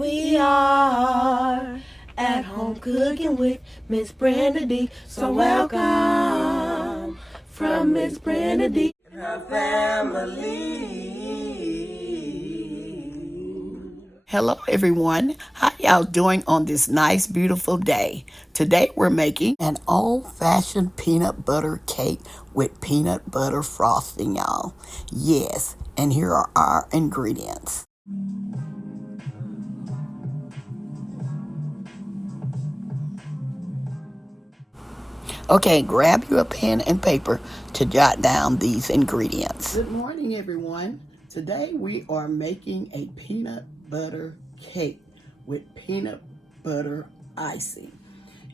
We are at home cooking with Miss Brenda D. So welcome from Miss Brenda D. and her family. Hello everyone, how y'all doing on this nice beautiful day? Today we're making an old-fashioned peanut butter cake with peanut butter frosting, y'all. Yes, and here are our ingredients. Okay, grab you a pen and paper to jot down these ingredients. Good morning everyone. Today we are making a peanut butter cake with peanut butter icing.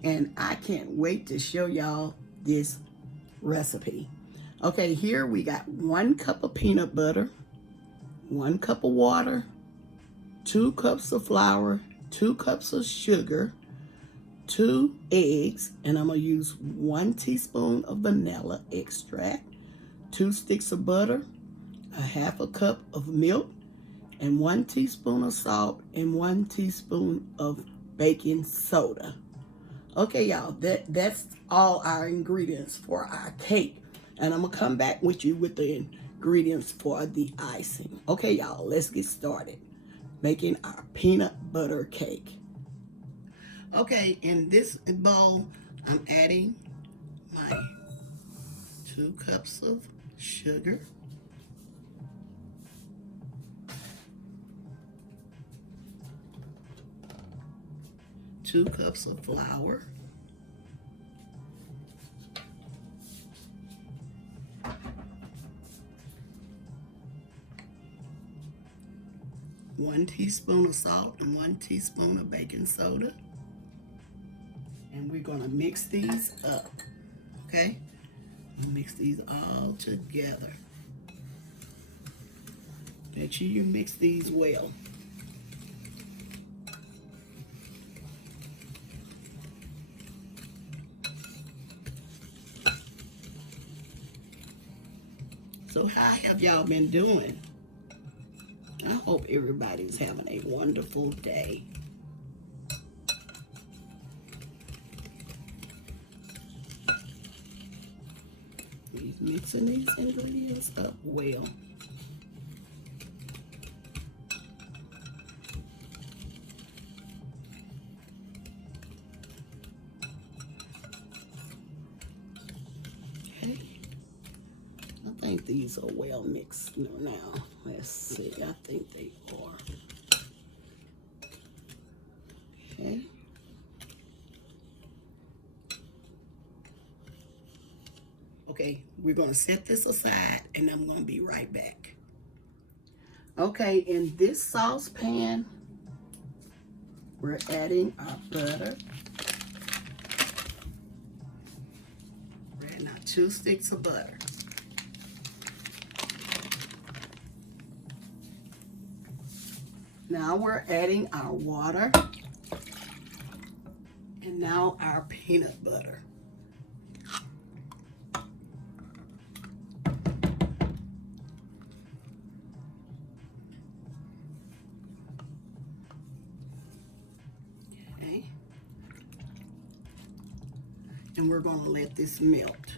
And I can't wait to show y'all this recipe. Okay, here we got 1 cup of peanut butter, 1 cup of water, 2 cups of flour, 2 cups of sugar, 2 eggs, and I'm gonna use 1 teaspoon of vanilla extract, 2 sticks of butter, a half a cup of milk, and 1 teaspoon of salt and 1 teaspoon of baking soda. Okay, y'all, that's all our ingredients for our cake. And I'm gonna come back with you with the ingredients for the icing. Okay, y'all, let's get started making our peanut butter cake. Okay, in this bowl, I'm adding my 2 cups of sugar, 2 cups of flour, 1 teaspoon of salt and 1 teaspoon of baking soda. And we're gonna mix these up, okay? Mix these all together. Make sure you mix these well. So how have y'all been doing? I hope everybody's having a wonderful day. He's mixing these ingredients up well. Okay. I think these are well mixed now. Let's see. I think they are. Okay. Okay, we're going to set this aside and I'm going to be right back. Okay, in this saucepan, we're adding our butter. We're adding our 2 sticks of butter. Now we're adding our water. And now our peanut butter. Okay. And we're going to let this melt.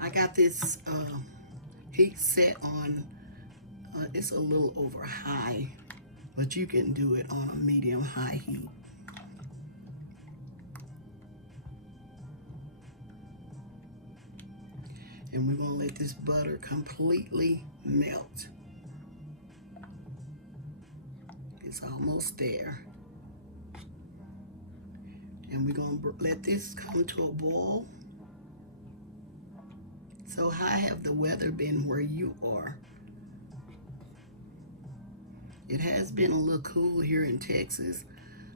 I got this heat set on, it's a little over high, but you can do it on a medium-high heat. And we're going to let this butter completely melt. It's almost there. And we're going to let this come to a boil. So how have the weather been where you are? It has been a little cool here in Texas,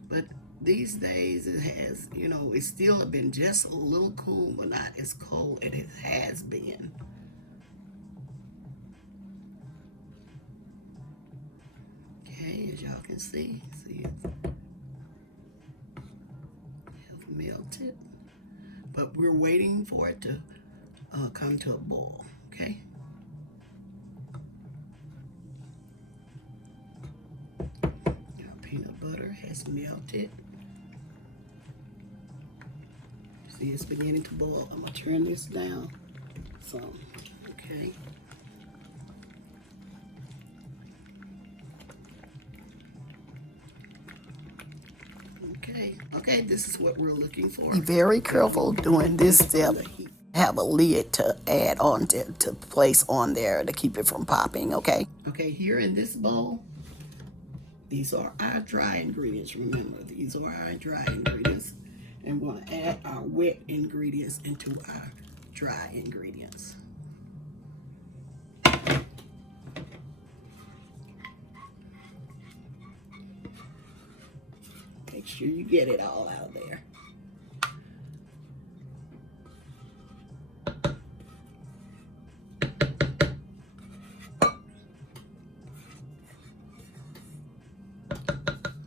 but these days it has, you know, it's still been just a little cool, but not as cold as it has been. Okay, as y'all can see it's melted, but we're waiting for it to come to a boil, okay? butter has melted. See, it's beginning to boil. I'm gonna turn this down some, okay? Okay, this is what we're looking for. Be very careful doing this step. Have a lid to add on to place on there to keep it from popping, okay? Okay, here in this bowl, these are our dry ingredients. Remember, these are our dry ingredients. And we're gonna add our wet ingredients into our dry ingredients. Make sure you get it all out there.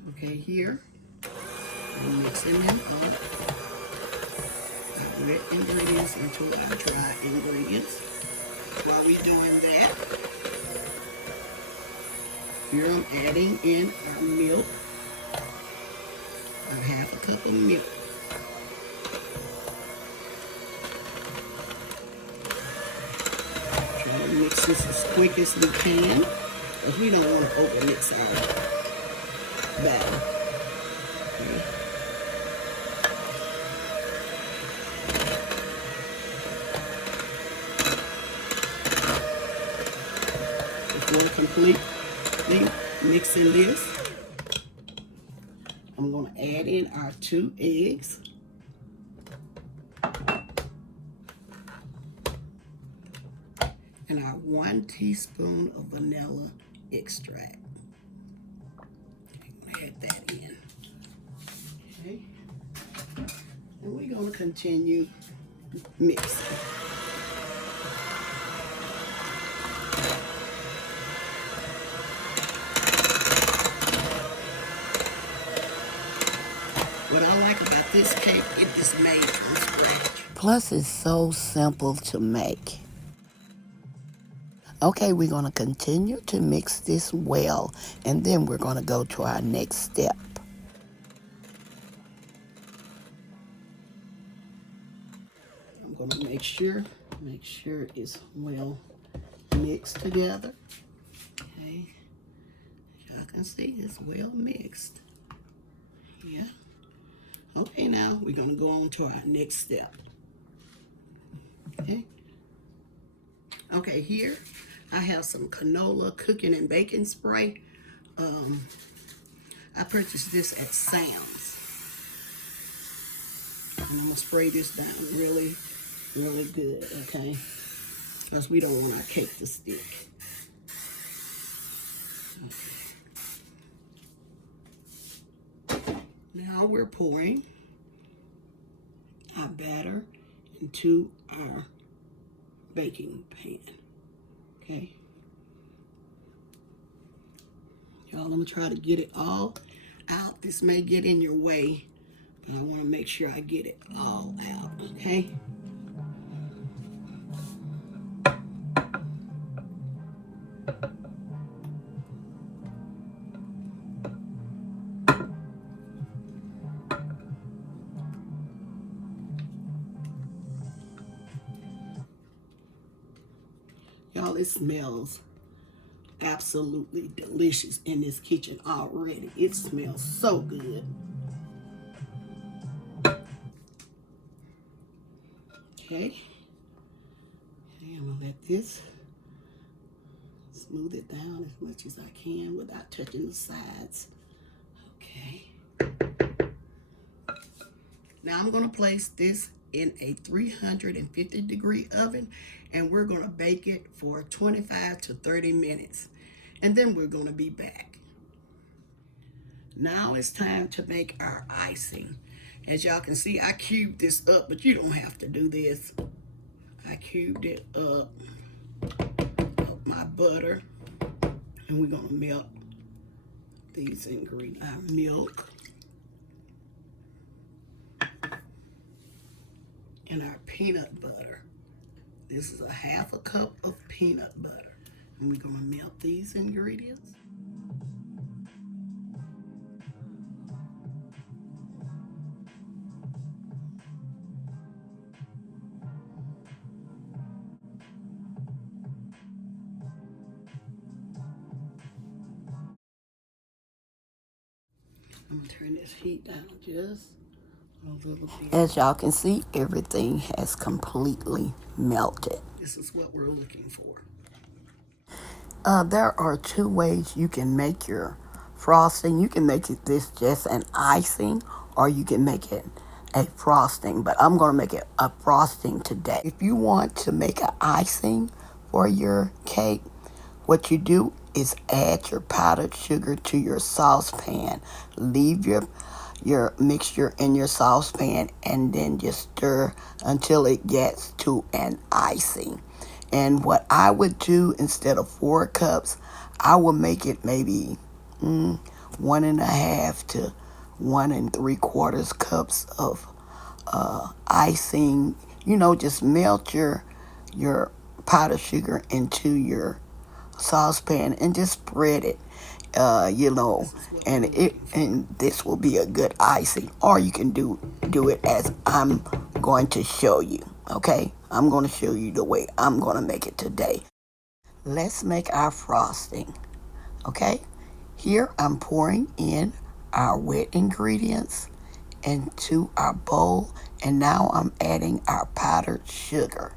Okay, here, we're mixing them up. Our wet ingredients into our dry ingredients. While we're doing that, here I'm adding in our milk. About half a cup of milk. Try to mix this as quick as we can, because we don't want to overmix our batter. Okay. Before completely mixing this, I'm going to add in our 2 eggs. And our 1 teaspoon of vanilla extract. I'm going to add that in. Okay. And we're going to continue mixing. What I like about this cake, it is made from scratch. Plus, it's so simple to make. Okay, we're going to continue to mix this well, and then we're going to go to our next step. I'm going to make sure it's well mixed together. Okay, as y'all can see, it's well mixed. Yeah. Okay, now we're going to go on to our next step. Okay. Okay, here I have some canola cooking and baking spray. I purchased this at Sam's. And I'm going to spray this down really, really good, okay? Because we don't want our cake to stick. Okay. Now we're pouring our batter into our baking pan. Okay. Y'all, I'm gonna try to get it all out. This may get in your way, but I want to make sure I get it all out. Okay. Y'all, it smells absolutely delicious in this kitchen already. It smells so good. Okay. I'm gonna let this smooth it down as much as I can without touching the sides. Okay. Now I'm gonna place this in a 350-degree oven, and we're gonna bake it for 25 to 30 minutes. And then we're gonna be back. Now it's time to make our icing. As y'all can see, I cubed this up, but you don't have to do this. I cubed it up, my butter, and we're gonna melt these ingredients. Our milk and our peanut butter. This is a half a cup of peanut butter. And we're gonna melt these ingredients. I'm going to turn this heat down just a little bit. As y'all can see, everything has completely melted. This is what we're looking for. There are two ways you can make your frosting. You can make this just an icing, or you can make it a frosting, but I'm going to make it a frosting today. If you want to make an icing for your cake, what you do is add your powdered sugar to your saucepan. Leave your mixture in your saucepan and then just stir until it gets to an icing. And what I would do, instead of 4 cups, I would make it maybe 1.5 to 1 3/4 cups of icing. You know, just melt your powdered sugar into your saucepan and just spread it. And this will be a good icing. Or you can do it as I'm going to show you. Okay, I'm going to show you the way I'm going to make it today. Let's make our frosting. Okay, here I'm pouring in our wet ingredients into our bowl, and now I'm adding our powdered sugar.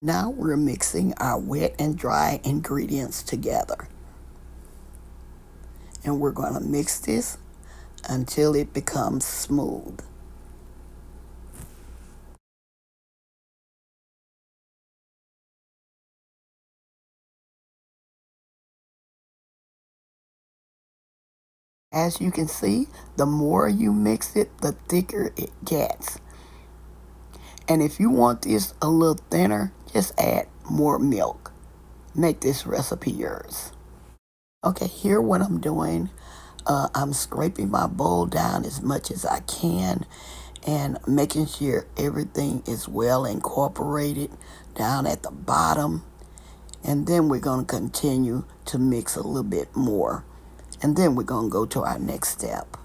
Now we're mixing our wet and dry ingredients together. And we're going to mix this until it becomes smooth. As you can see, the more you mix it, the thicker it gets. And if you want this a little thinner, just add more milk. Make this recipe yours. Okay, here what I'm doing, I'm scraping my bowl down as much as I can and making sure everything is well incorporated down at the bottom. And then we're going to continue to mix a little bit more. And then we're going to go to our next step.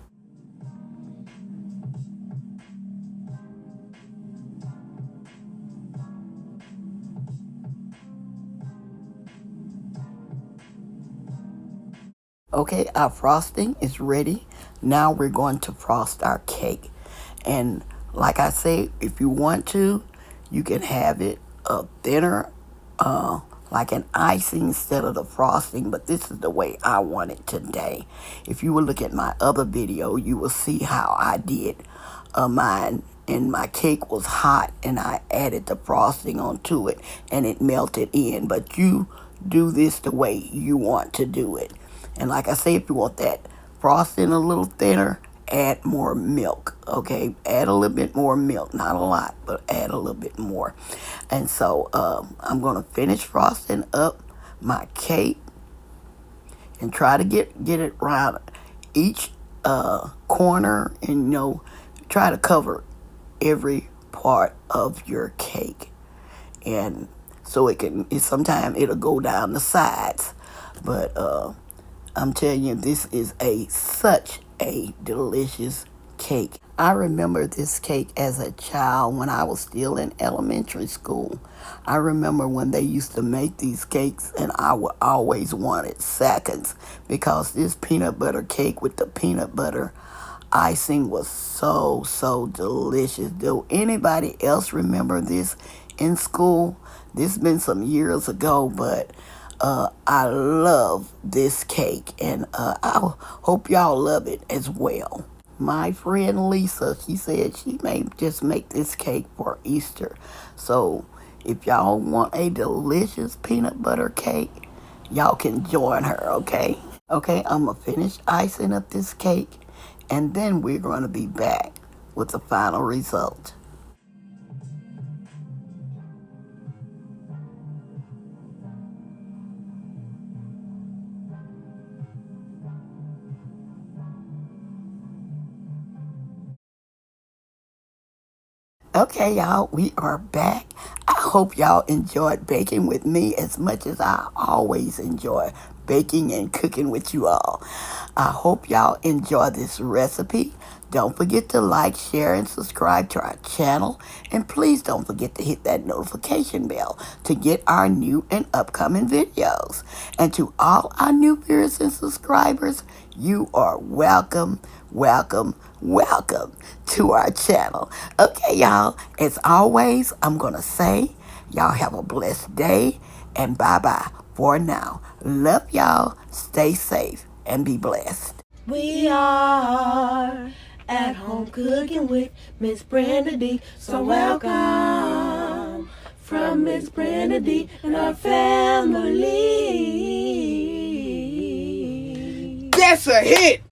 Okay, our frosting is ready. Now we're going to frost our cake. And like I say, if you want to, you can have it thinner, like an icing instead of the frosting, but this is the way I want it today. If you will look at my other video, you will see how I did mine, and my cake was hot and I added the frosting onto it and it melted in. But you do this the way you want to do it. And like I say, if you want that frosting a little thinner, add more milk. Okay, add a little bit more milk, not a lot, but add a little bit more. And so I'm going to finish frosting up my cake and try to get it around each corner, and try to cover every part of your cake. And so sometimes it'll go down the sides, but I'm telling you, this is such a delicious cake. I remember this cake as a child when I was still in elementary school. I remember when they used to make these cakes, and I would always wanted seconds, because this peanut butter cake with the peanut butter icing was so delicious. Do anybody else remember this in school? This has been some years ago, but I love this cake, and I hope y'all love it as well. My friend Lisa, she said she may just make this cake for Easter. So if y'all want a delicious peanut butter cake, y'all can join her, okay? Okay, I'm going to finish icing up this cake, and then we're going to be back with the final result. Okay, y'all, we are back. I hope y'all enjoyed baking with me as much as I always enjoy baking and cooking with you all. I hope y'all enjoy this recipe. Don't forget to like, share, and subscribe to our channel. And please don't forget to hit that notification bell to get our new and upcoming videos. And to all our new viewers and subscribers, you are welcome, welcome, welcome to our channel. Okay, y'all, as always, I'm going to say, y'all have a blessed day, and bye-bye for now. Love y'all, stay safe, and be blessed. We are at home cooking with Miss Brenda D. So welcome from Miss Brenda D and her family. That's a hit!